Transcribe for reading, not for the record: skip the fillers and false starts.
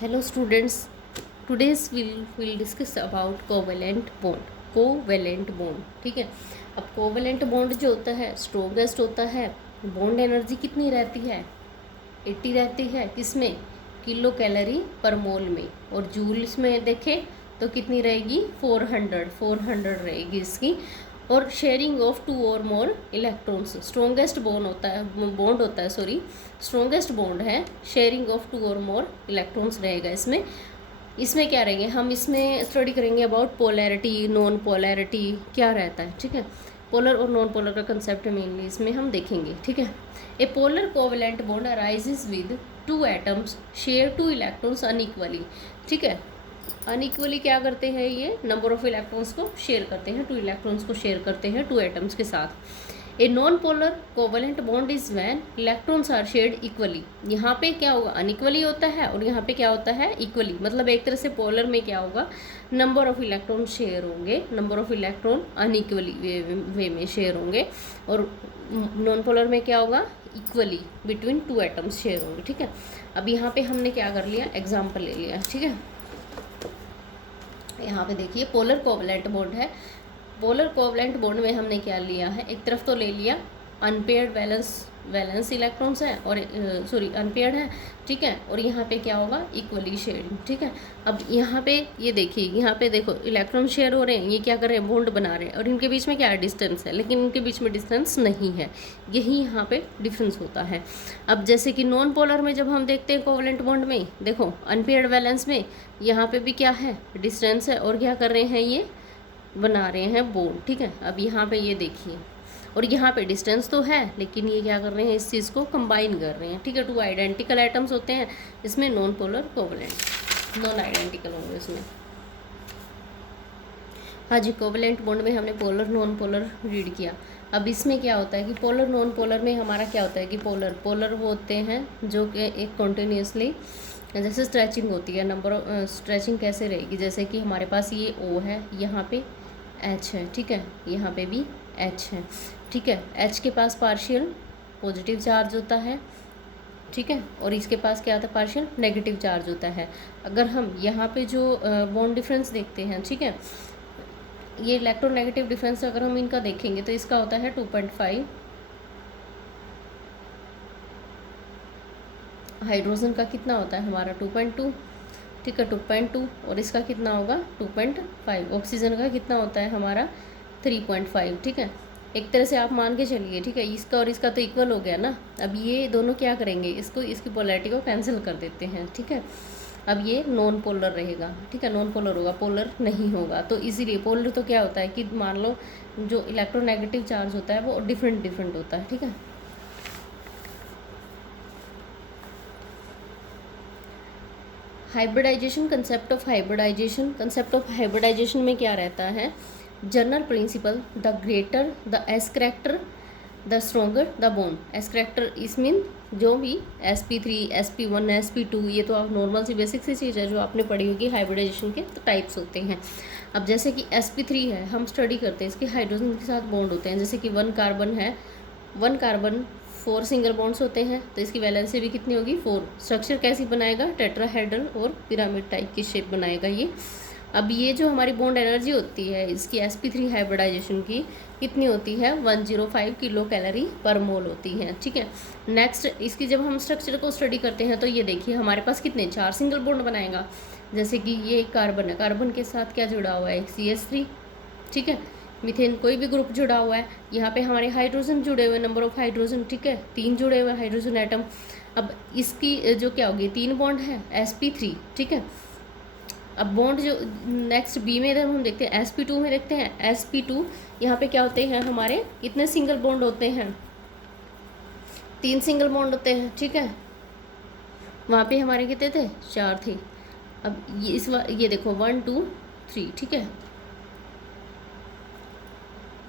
Hello students, today's we'll discuss about covalent bond. Covalent bond, ठीक है। अब covalent bond जो होता है स्ट्रोंगेस्ट होता है। बॉन्ड एनर्जी कितनी रहती है? 80 रहती है। किसमें? किलो कैलोरी पर मोल में। और जूल्स में देखें तो कितनी रहेगी? 400 रहेगी इसकी। और शेयरिंग ऑफ 2 और मोर इलेक्ट्रॉन्स, स्ट्रॉन्गेस्ट बॉन्ड होता है स्ट्रॉन्गेस्ट बॉन्ड है। शेयरिंग ऑफ 2 और मोर इलेक्ट्रॉन्स रहेगा इसमें। इसमें क्या रहेंगे? हम इसमें स्टडी करेंगे अबाउट पोलैरिटी, नॉन पोलैरिटी क्या रहता है, ठीक है। पोलर और नॉन पोलर का कंसेप्ट मेनली इसमें हम देखेंगे, ठीक है। ए polar covalent bond arises with 2 atoms share 2 electrons unequally, ठीक है। अनइक्वली क्या करते हैं? ये नंबर ऑफ इलेक्ट्रॉन्स को शेयर करते हैं, 2 इलेक्ट्रॉन्स को शेयर करते हैं 2 एटम्स के साथ। A non polar covalent bond is when electrons are shared equally. यहाँ पे क्या होगा? अनइक्वली होता है और यहाँ पे क्या होता है? इक्वली। मतलब एक तरह से पोलर में क्या होगा? नंबर ऑफ इलेक्ट्रॉन शेयर होंगे, नंबर ऑफ इलेक्ट्रॉन अनइक्वली वे में शेयर होंगे। और नॉन पोलर में क्या होगा? इक्वली बिटवीन 2 एटम्स शेयर होंगे, ठीक है। अब यहाँ पे हमने क्या कर लिया? एग्जाम्पल ले लिया, ठीक है। यहाँ पे देखिए पोलर कोवेलेंट बॉन्ड है। पोलर कोवेलेंट बॉन्ड में हमने क्या लिया है? एक तरफ तो ले लिया अनपेयर्ड वैलेंस इलेक्ट्रॉन्स है और सॉरी अनपेयर्ड है, ठीक है। और यहाँ पे क्या होगा? इक्वली शेयरिंग, ठीक है। अब यहाँ पे ये देखिए, यहाँ पे देखो इलेक्ट्रॉन शेयर हो रहे हैं, ये क्या कर रहे हैं? बॉन्ड बना रहे हैं। और इनके बीच में क्या है? डिस्टेंस है, लेकिन इनके बीच में डिस्टेंस नहीं है। यही यहाँ पे डिफरेंस होता है। अब जैसे कि नॉन पोलर में जब हम देखते हैं कोवेलेंट बॉन्ड में, देखो अनपेयर्ड वैलेंस में यहाँ पे भी क्या है? डिस्टेंस है। और क्या कर रहे हैं? ये बना रहे हैं बॉन्ड, ठीक है। अब यहाँ पे ये देखिए, और यहाँ पे डिस्टेंस तो है, लेकिन ये क्या कर रहे हैं? इस चीज़ को कंबाइन कर रहे हैं, ठीक है। 2 आइडेंटिकल एटम्स होते हैं इसमें non polar covalent, non identical होंगे इसमें। हाँ जी, कोवेलेंट बॉन्ड में हमने पोलर नॉन पोलर रीड किया। अब इसमें क्या होता है कि पोलर नॉन पोलर में हमारा क्या होता है कि पोलर वो होते हैं जो कि एक कॉन्टिन्यूसली जैसे स्ट्रेचिंग होती है। नंबर ऑफ स्ट्रेचिंग कैसे रहेगी? जैसे कि हमारे पास ये O है, यहाँ पे H है, ठीक है। यहाँ पे भी H है, ठीक है। H के पास पार्शियल पॉजिटिव चार्ज होता है, ठीक है। और इसके पास क्या होता है? पार्शियल नेगेटिव चार्ज होता है। अगर हम यहाँ पे जो बॉन्ड डिफरेंस देखते हैं, ठीक है, ये इलेक्ट्रोनेगेटिव डिफरेंस अगर हम इनका देखेंगे तो इसका होता है 2.5। हाइड्रोजन का कितना होता है हमारा? 2.2, ठीक है, 2.2। और इसका कितना होगा? 2.5। ऑक्सीजन का कितना होता है हमारा? 3.5, ठीक है। एक तरह से आप मान के चलिए, ठीक है। इसका और इसका तो इक्वल हो गया ना। अब ये दोनों क्या करेंगे? इसकी पोलैरिटी को कैंसिल कर देते हैं, ठीक है। अब ये नॉन पोलर रहेगा, ठीक है। नॉन पोलर होगा, पोलर नहीं होगा। तो इसीलिए पोलर तो क्या होता है कि मान लो जो इलेक्ट्रोनेगेटिव चार्ज होता है वो डिफरेंट होता है, ठीक है। हाइब्रिडाइजेशन, कंसेप्ट ऑफ हाइब्रिडाइजेशन में क्या रहता है? General principle, the greater the S character the stronger the bond. S character इस मीन जो भी sp3 sp1 sp2, ये तो आप नॉर्मल सी बेसिक सी चीज़ है जो आपने पढ़ी होगी। हाइब्रिडाइजेशन के तो टाइप्स होते हैं। अब जैसे कि sp3 है, हम स्टडी करते हैं इसके हाइड्रोजन के साथ बॉन्ड होते हैं। जैसे कि 1 कार्बन है, 1 कार्बन 4 सिंगल बॉन्ड्स होते हैं, तो इसकी वैलेंसी भी कितनी होगी? 4। स्ट्रक्चर कैसी बनाएगा? टेट्राहेड्रल और पिरामिड टाइप की शेप बनाएगा ये। अब ये जो हमारी बॉन्ड एनर्जी होती है इसकी sp3 हाइब्रिडाइजेशन की कितनी होती है? 105 किलो कैलोरी पर मोल होती है, ठीक है। नेक्स्ट इसकी जब हम स्ट्रक्चर को स्टडी करते हैं तो ये देखिए हमारे पास कितने 4 सिंगल बॉन्ड बनाएगा। जैसे कि ये कार्बन है, कार्बन के साथ क्या जुड़ा हुआ है? CH3, ठीक है। मीथेन कोई भी ग्रुप जुड़ा हुआ है। यहाँ पे हमारे हाइड्रोजन जुड़े हुए, नंबर ऑफ हाइड्रोजन, ठीक है, 3 जुड़े हुए हाइड्रोजन एटम। अब इसकी जो क्या होगी? 3 बॉन्ड है sp3, ठीक है। अब बॉन्ड जो नेक्स्ट बी में हम देखते हैं sp2 में देखते हैं sp2, यहाँ पे क्या होते हैं हमारे? कितने सिंगल बॉन्ड होते हैं? 3 सिंगल बॉन्ड होते हैं, ठीक है। वहाँ पे हमारे कितने थे? 4 थे। अब ये ये देखो 1 2 3, ठीक है।